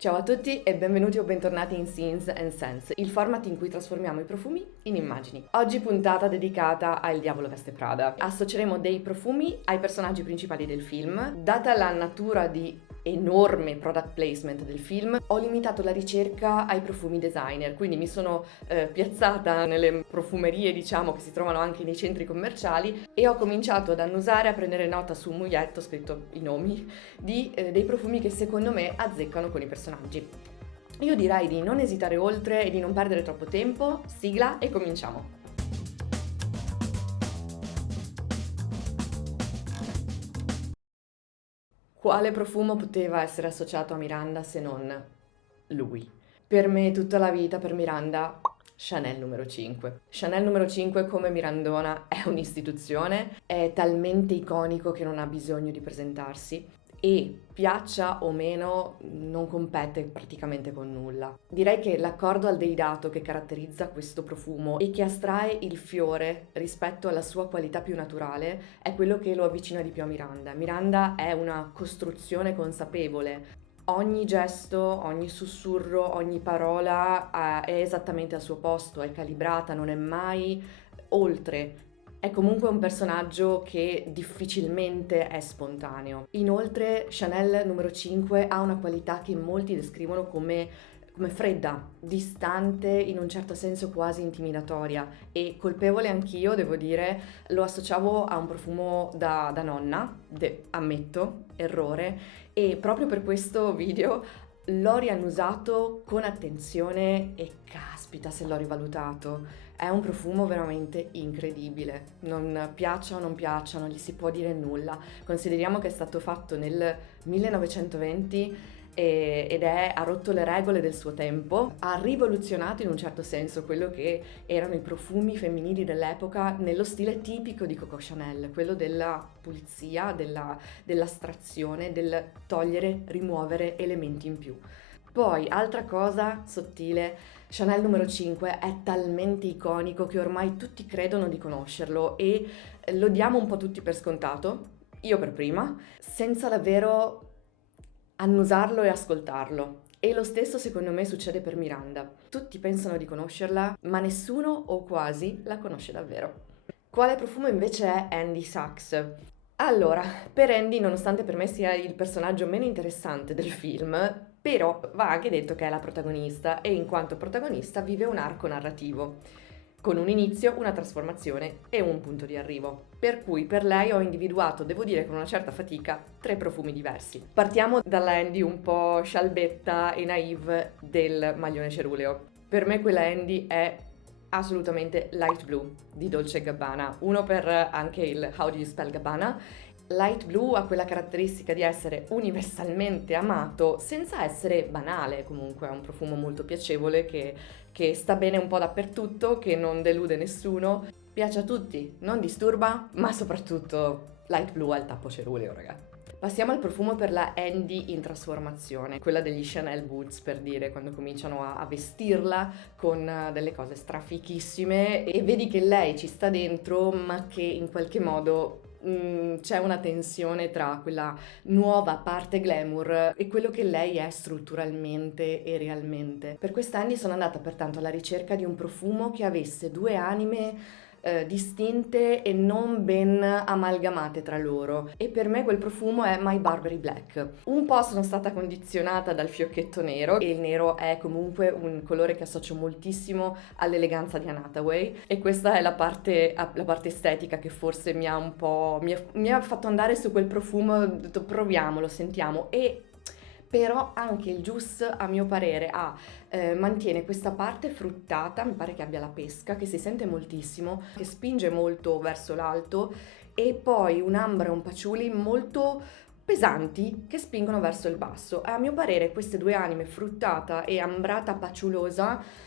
Ciao a tutti e benvenuti o bentornati in Scenes and Sense, il format in cui trasformiamo i profumi in immagini. Oggi puntata dedicata a Il Diavolo Veste Prada. Associeremo dei profumi ai personaggi principali del film. Data la natura di enorme product placement del film, ho limitato la ricerca ai profumi designer, quindi mi sono piazzata nelle profumerie, diciamo, che si trovano anche nei centri commerciali e ho cominciato ad annusare, a prendere nota su un moglietto, scritto i nomi, dei profumi che secondo me azzeccano con i personaggi. Io direi di non esitare oltre e di non perdere troppo tempo, sigla e cominciamo! Quale profumo poteva essere associato a Miranda se non lui? Per me tutta la vita, per Miranda, Chanel numero 5. Chanel numero 5 come Mirandona è un'istituzione, è talmente iconico che non ha bisogno di presentarsi e piaccia o meno non compete praticamente con nulla. Direi che l'accordo aldeidato che caratterizza questo profumo e che astrae il fiore rispetto alla sua qualità più naturale è quello che lo avvicina di più a Miranda. Miranda è una costruzione consapevole. Ogni gesto, ogni sussurro, ogni parola è esattamente al suo posto, è calibrata, non è mai oltre. È comunque un personaggio che difficilmente è spontaneo. Inoltre, Chanel numero 5 ha una qualità che molti descrivono come fredda, distante, in un certo senso quasi intimidatoria e colpevole anch'io, devo dire, lo associavo a un profumo da nonna, ammetto, errore, e proprio per questo video l'ho riannusato con attenzione e caspita se l'ho rivalutato. È un profumo veramente incredibile. Non piaccia o non piaccia, non gli si può dire nulla. Consideriamo che è stato fatto nel 1920 ha rotto le regole del suo tempo, ha rivoluzionato in un certo senso quello che erano i profumi femminili dell'epoca nello stile tipico di Coco Chanel, quello della pulizia, dell'astrazione, del togliere, rimuovere elementi in più. Poi, altra cosa sottile, Chanel numero 5 è talmente iconico che ormai tutti credono di conoscerlo e lo diamo un po' tutti per scontato, io per prima, senza davvero annusarlo e ascoltarlo. E lo stesso secondo me succede per Miranda. Tutti pensano di conoscerla, ma nessuno o quasi la conosce davvero. Quale profumo invece è Andy Sachs? Allora, per Andy, nonostante per me sia il personaggio meno interessante del film, però va anche detto che è la protagonista e in quanto protagonista vive un arco narrativo, con un inizio, una trasformazione e un punto di arrivo. Per cui per lei ho individuato, devo dire con una certa fatica, 3 profumi diversi. Partiamo dalla Andy un po' scialbetta e naive del maglione ceruleo. Per me quella Andy è assolutamente Light Blue di Dolce & Gabbana, uno per anche il How do you spell Gabbana. Light Blue ha quella caratteristica di essere universalmente amato senza essere banale, comunque è un profumo molto piacevole che sta bene un po' dappertutto, che non delude nessuno, piace a tutti, non disturba, ma soprattutto Light Blue al tappo ceruleo, ragazzi. Passiamo al profumo per la Andy in trasformazione, quella degli Chanel Boots per dire, quando cominciano a vestirla con delle cose strafichissime e vedi che lei ci sta dentro ma che in qualche modo c'è una tensione tra quella nuova parte glamour e quello che lei è strutturalmente e realmente. Per quest'anni sono andata pertanto alla ricerca di un profumo che avesse 2 anime distinte e non ben amalgamate tra loro e per me quel profumo è My Burberry Black. Un po' sono stata condizionata dal fiocchetto nero e il nero è comunque un colore che associo moltissimo all'eleganza di Anne Hathaway e questa è la parte estetica che forse mi ha un po' mi ha fatto andare su quel profumo, ho detto proviamolo, sentiamo e però anche il juice a mio parere mantiene questa parte fruttata, mi pare che abbia la pesca, che si sente moltissimo, che spinge molto verso l'alto e poi un'ambra e un patchouli molto pesanti che spingono verso il basso. A mio parere queste 2 anime, fruttata e ambrata patciulosa,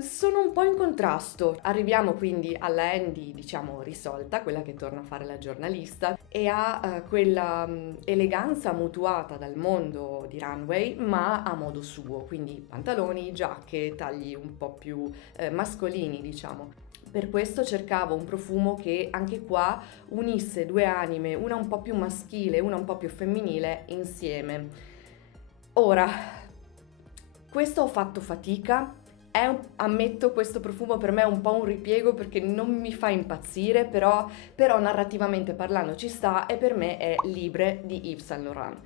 sono un po' in contrasto. Arriviamo quindi alla Andy, diciamo, risolta, quella che torna a fare la giornalista, e ha quella eleganza mutuata dal mondo di runway, ma a modo suo, quindi pantaloni, giacche, tagli un po' più mascolini, diciamo. Per questo cercavo un profumo che anche qua unisse 2 anime, una un po' più maschile, una un po' più femminile, insieme. Ora, questo ho fatto fatica. Ammetto, questo profumo per me è un po' un ripiego perché non mi fa impazzire, però narrativamente parlando ci sta, e per me è Libre di Yves Saint Laurent.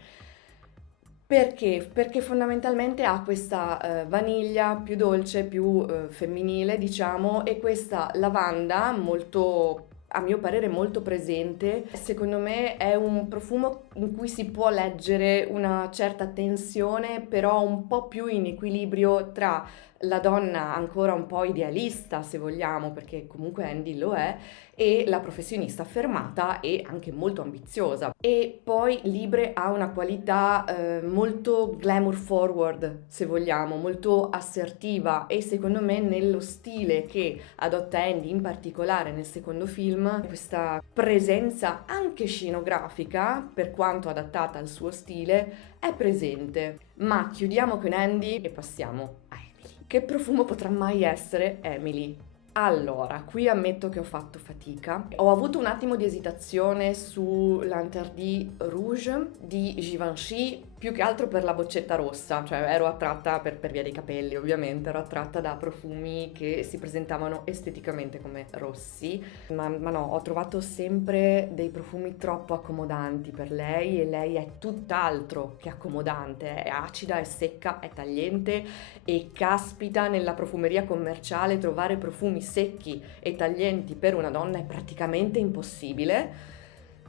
Perché? Perché fondamentalmente ha questa vaniglia più dolce, più femminile, diciamo, e questa lavanda molto, a mio parere, molto presente. Secondo me è un profumo in cui si può leggere una certa tensione, però un po' più in equilibrio tra la donna ancora un po' idealista, se vogliamo, perché comunque Andy lo è, e la professionista affermata e anche molto ambiziosa. E poi Libre ha una qualità molto glamour forward, se vogliamo, molto assertiva, e secondo me nello stile che adotta Andy, in particolare nel secondo film, questa presenza anche scenografica, per quanto adattata al suo stile, è presente. Ma chiudiamo con Andy e passiamo a Emily. Che profumo potrà mai essere Emily? Allora, qui ammetto che ho fatto fatica. Ho avuto un attimo di esitazione su l'Interdit Rouge di Givenchy, più che altro per la boccetta rossa, cioè ero attratta per via dei capelli, ovviamente, ero attratta da profumi che si presentavano esteticamente come rossi, ma no, ho trovato sempre dei profumi troppo accomodanti per lei, e lei è tutt'altro che accomodante, è acida, è secca, è tagliente, e caspita, nella profumeria commerciale trovare profumi secchi e taglienti per una donna è praticamente impossibile.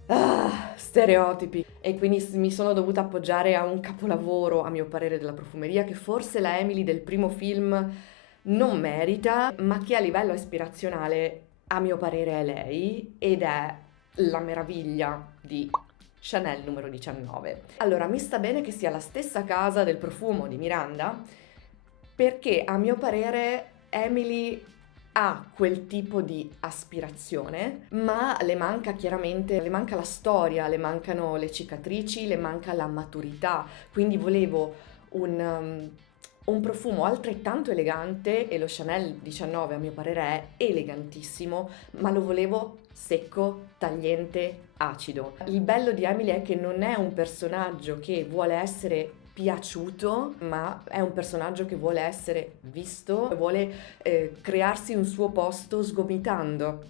Ah, stereotipi. E quindi mi sono dovuta appoggiare a un capolavoro, a mio parere, della profumeria, che forse la Emily del primo film non merita, ma che a livello ispirazionale, a mio parere, è lei, ed è la meraviglia di Chanel numero 19. Allora, mi sta bene che sia la stessa casa del profumo di Miranda, perché a mio parere Emily ha quel tipo di aspirazione, ma le manca chiaramente, le manca la storia, le mancano le cicatrici, le manca la maturità, quindi volevo un profumo altrettanto elegante, e lo Chanel 19 a mio parere è elegantissimo, ma lo volevo secco, tagliente, acido. Il bello di Emily è che non è un personaggio che vuole essere piaciuto, ma è un personaggio che vuole essere visto, vuole crearsi un suo posto sgomitando.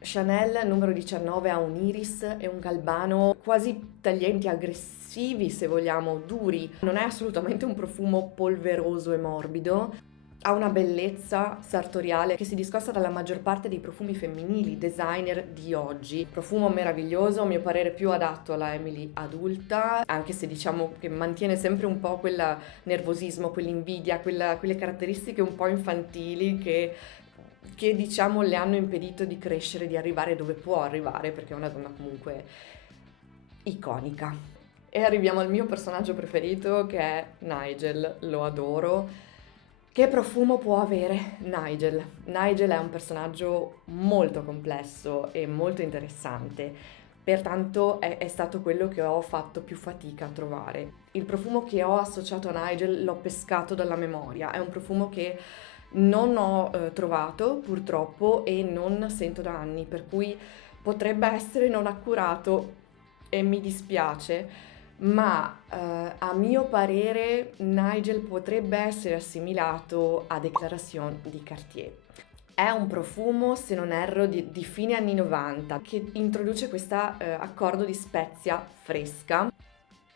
Chanel numero 19 ha un iris e un galbano quasi taglienti, aggressivi, se vogliamo, duri. Non è assolutamente un profumo polveroso e morbido. Ha una bellezza sartoriale che si discosta dalla maggior parte dei profumi femminili, designer di oggi. Profumo meraviglioso, a mio parere più adatto alla Emily adulta, anche se diciamo che mantiene sempre un po' quel nervosismo, quell'invidia, quelle caratteristiche un po' infantili che diciamo le hanno impedito di crescere, di arrivare dove può arrivare, perché è una donna comunque iconica. E arriviamo al mio personaggio preferito, che è Nigel. Lo adoro. Che profumo può avere Nigel? Nigel è un personaggio molto complesso e molto interessante, pertanto è stato quello che ho fatto più fatica a trovare. Il profumo che ho associato a Nigel l'ho pescato dalla memoria, è un profumo che non ho trovato purtroppo e non sento da anni, per cui potrebbe essere non accurato e mi dispiace, ma a mio parere Nigel potrebbe essere assimilato a Déclaration di Cartier. È un profumo, se non erro, di fine anni 90, che introduce questo accordo di spezia fresca.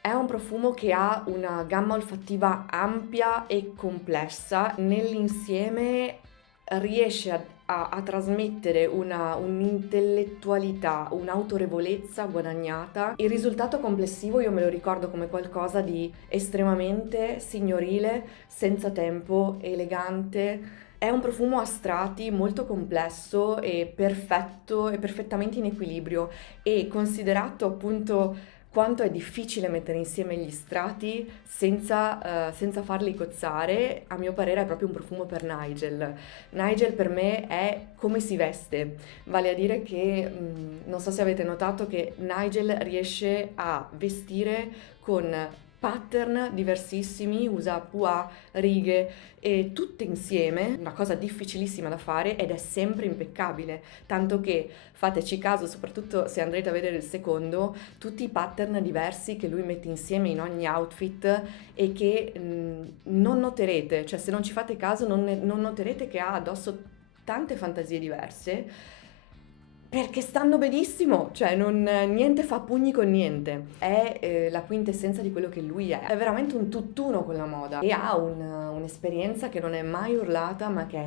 È un profumo che ha una gamma olfattiva ampia e complessa, nell'insieme riesce a trasmettere un'intellettualità, un'autorevolezza guadagnata. Il risultato complessivo io me lo ricordo come qualcosa di estremamente signorile, senza tempo, elegante. È un profumo a strati molto complesso e perfetto e perfettamente in equilibrio, e considerato appunto quanto è difficile mettere insieme gli strati senza farli cozzare, a mio parere è proprio un profumo per Nigel. Nigel per me è come si veste, vale a dire che non so se avete notato che Nigel riesce a vestire con pattern diversissimi, usa pois, righe e tutte insieme, una cosa difficilissima da fare ed è sempre impeccabile, tanto che fateci caso, soprattutto se andrete a vedere il secondo, tutti i pattern diversi che lui mette insieme in ogni outfit e che non noterete, cioè se non ci fate caso non noterete che ha addosso tante fantasie diverse. Perché stanno benissimo, cioè niente fa pugni con niente, è la quintessenza di quello che lui è veramente un tutt'uno con la moda e ha un'esperienza che non è mai urlata ma che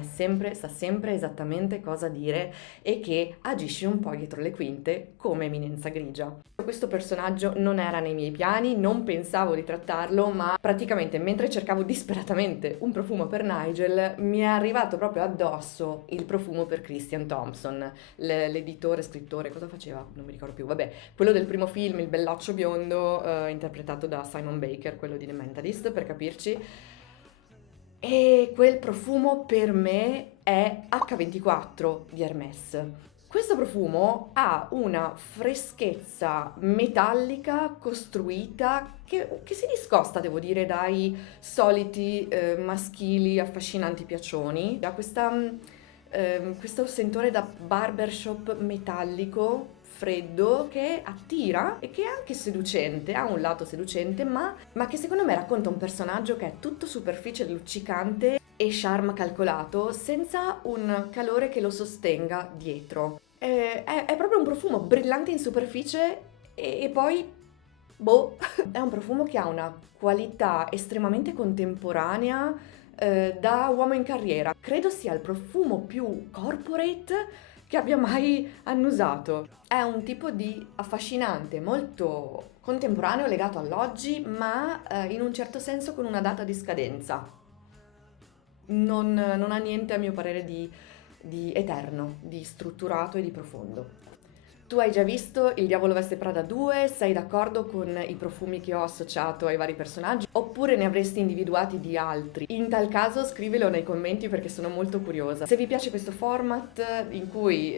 sa sempre esattamente cosa dire e che agisce un po' dietro le quinte come Eminenza Grigia. Questo personaggio non era nei miei piani, non pensavo di trattarlo, ma praticamente mentre cercavo disperatamente un profumo per Nigel mi è arrivato proprio addosso il profumo per Christian Thompson, l'editore, scrittore, cosa faceva? Non mi ricordo più, vabbè, quello del primo film, il belloccio biondo, interpretato da Simon Baker, quello di The Mentalist, per capirci. E quel profumo per me è H24 di Hermès. Questo profumo ha una freschezza metallica costruita che si discosta, devo dire, dai soliti maschili affascinanti piacioni. Ha questo sentore da barbershop metallico, freddo, che attira e che è anche seducente, ha un lato seducente, ma che secondo me racconta un personaggio che è tutto superficie luccicante e charme calcolato, senza un calore che lo sostenga dietro. È proprio un profumo brillante in superficie e poi, boh, è un profumo che ha una qualità estremamente contemporanea da uomo in carriera. Credo sia il profumo più corporate che abbia mai annusato. È un tipo di affascinante, molto contemporaneo, legato all'oggi, ma in un certo senso con una data di scadenza. Non ha niente, a mio parere, di eterno, di strutturato e di profondo. Tu hai già visto Il Diavolo Veste Prada 2? Sei d'accordo con i profumi che ho associato ai vari personaggi? Oppure ne avresti individuati di altri? In tal caso scrivilo nei commenti perché sono molto curiosa. Se vi piace questo format in cui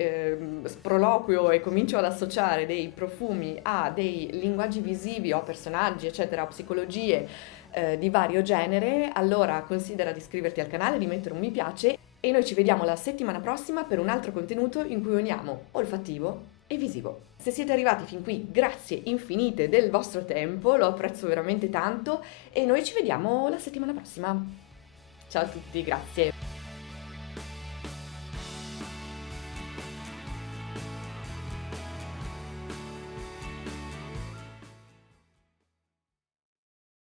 sproloquio e comincio ad associare dei profumi a dei linguaggi visivi o a personaggi, eccetera, o psicologie di vario genere, allora considera di iscriverti al canale, di mettere un mi piace e noi ci vediamo la settimana prossima per un altro contenuto in cui uniamo olfattivo e visivo. Se siete arrivati fin qui, grazie infinite del vostro tempo, lo apprezzo veramente tanto e noi ci vediamo la settimana prossima. Ciao a tutti, grazie!